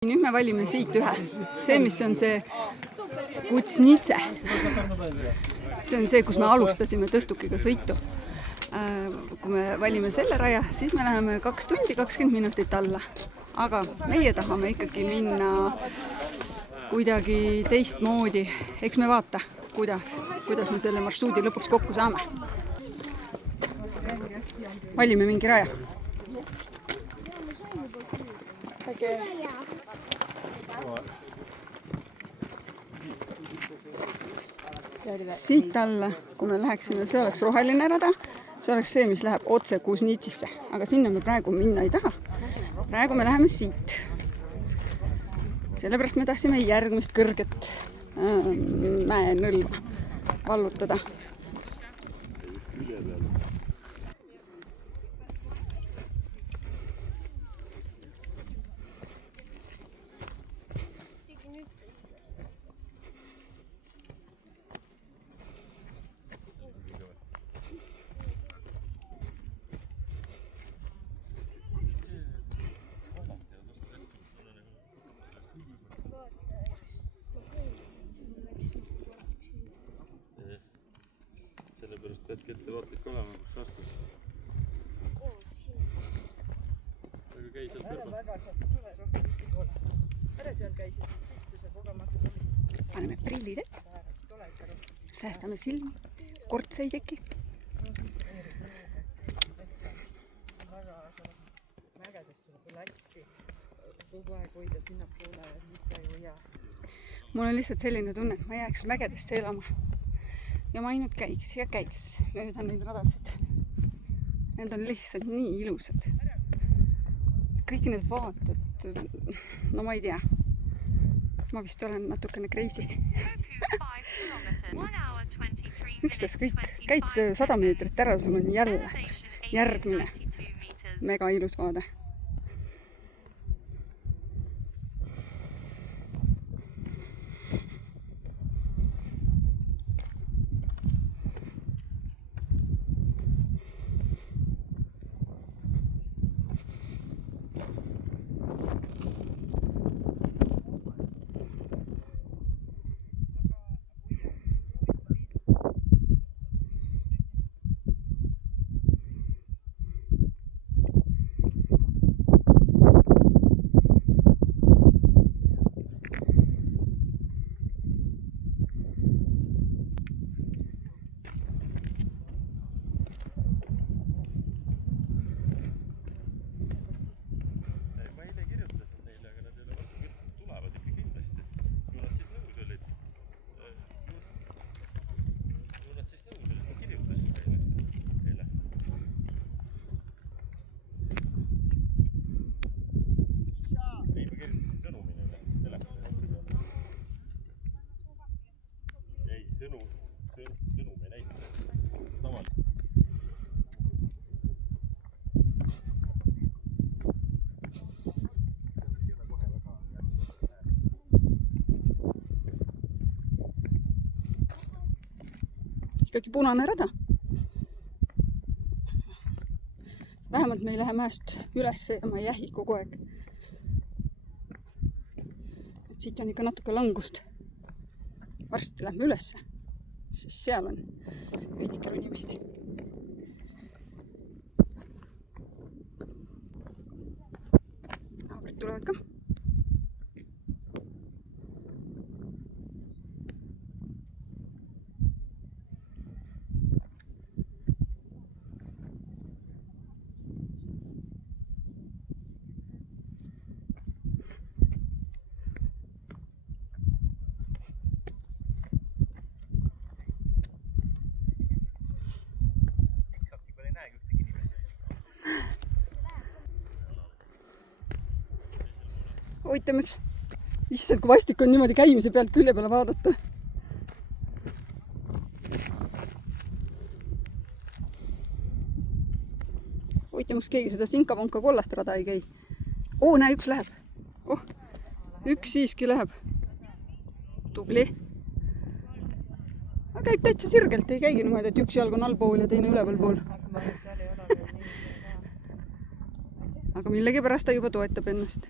Nüüd me valime siit ühe. See, mis on see Kutsnitse. See on see, kus me alustasime tõstukiga sõitu. Kui me valime selle raja, siis me läheme 2 tundi 20 minutit alla. Aga meie tahame ikkagi minna kuidagi teistmoodi. Eks me vaata, kuidas me selle marsruudi lõpuks kokku saame. Valime mingi raja. Siit alla, kui me läheksime, see oleks roheline rada, see oleks see, mis läheb otse Kuznitsisse, aga sinna me praegu minna ei taha. Praegu me läheme siit. Sellepärast me tahtsime järgmist kõrget mäenõlva vallutada. Sellepärast peadki ettevaatlik olema, kus astud. Aga käi sealt kõrval. Paneme prillid ette. Säästame silmi. Kortse ei teki. Mul on lihtsalt selline tunne, et ma jääks mägedesse elama. Ja ma ainult käiks mööda neid radasid. Need on lihtsalt nii ilusad. Kõik need vaated, no ma ei tea. Ma vist olen natukene crazy. Ükstas kõik. Käid 100 meetrit ära, sul on jälle järgmine mega ilus vaade. Sõnum ei näita. Tavali. Ikkagi punane rada. Vähemalt me ei lähe mäest ülesse ja ma ei jähi kogu aeg. Et siit on ikka natuke langust. Varsti lähme ülesse. Sest seal on veidike inimest. Naabrid tulevad ka. Oita, miks? Issand, kui vastik on niimoodi käimise pealt külje peale vaadata. Oita, miks keegi seda sinka-vonka kollast rada ei käi. Näe, üks läheb. Üks siiski läheb. Tubli. Aga käib täitsa sirgelt, ei käigi niimoodi, et üks jalg on allpool ja teine üleval pool. Aga millegipärast ta juba toetab ennast.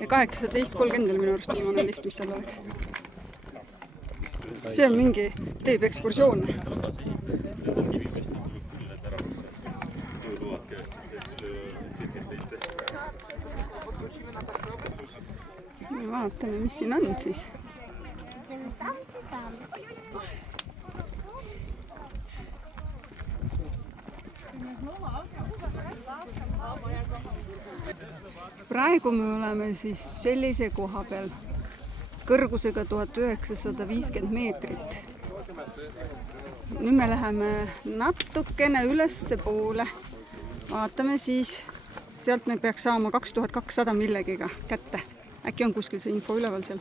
Ja 18:30 oli minu arust viimane lift, mis seal oleks. See on mingi, teeb ekskursioon. Vaatame, mis siin on siis. Praegu me oleme siis sellise koha peal kõrgusega 1950 meetrit. Nüüd me läheme natukene ülesse poole. Vaatame siis, sealt me peaks saama 2200 millegiga kätte. Äkki on kuskil see info üleval seal.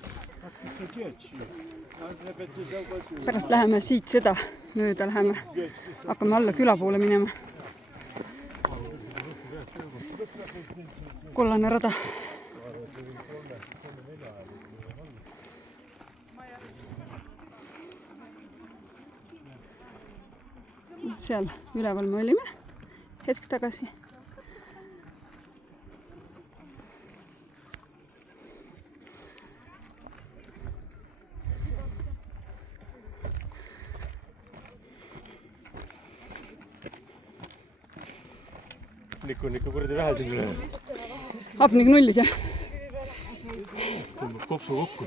Pärast läheme siit seda mööda, hakkame alla küla poole minema. Kollane rada. Seal üleval me olime hetk tagasi. Nikku on ikka kuradi vähe siin üle. Hapnik nullis, jah? Tõmbab kopsu kokku.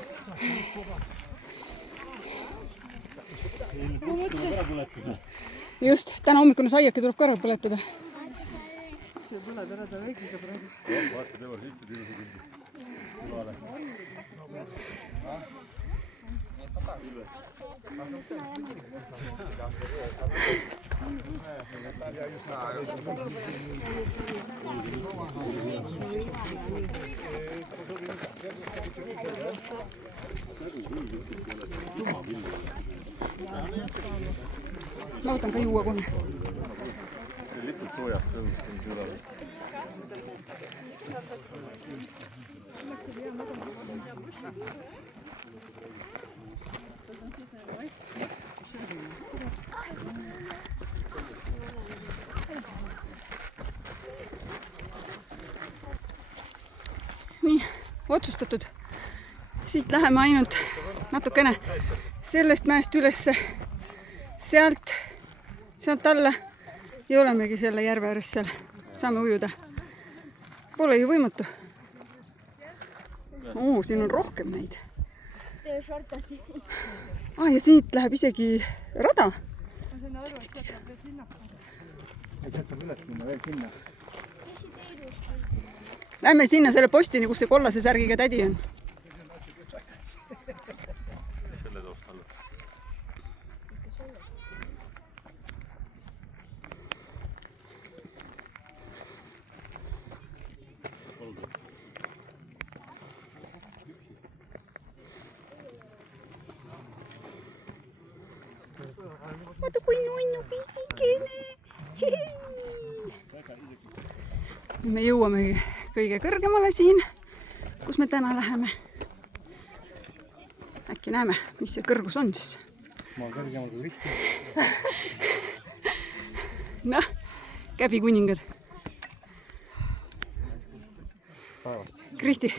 Just, täna hommikune saiake tuleb ka ära põletada. See põleb ära ta väikiga praegu. Vaata, tema siit ilusa pildi. Ma võtan ka juua kohe. Lihtsalt soojast tõusnud üle. Nii, otsustatud. Siit läheme ainult natukene sellest mäest ülesse, sealt alla ja olemegi selle järve ääres seal. Saame ujuda. Pole ju võimatu. Siin on rohkem neid. Ja siit läheb isegi rada. Lähme sinna selle postini, kus see kollase särgiga tädi on. Selle taustal. Vaata kui nunnu pisikene. Me jõuamegi kõige kõrgemale siin, kus me täna läheme. Äkki näeme, mis see kõrgus on siis. Ma olen kõrgemal kui Kristi. Noh, käbi kuningad. Kristi.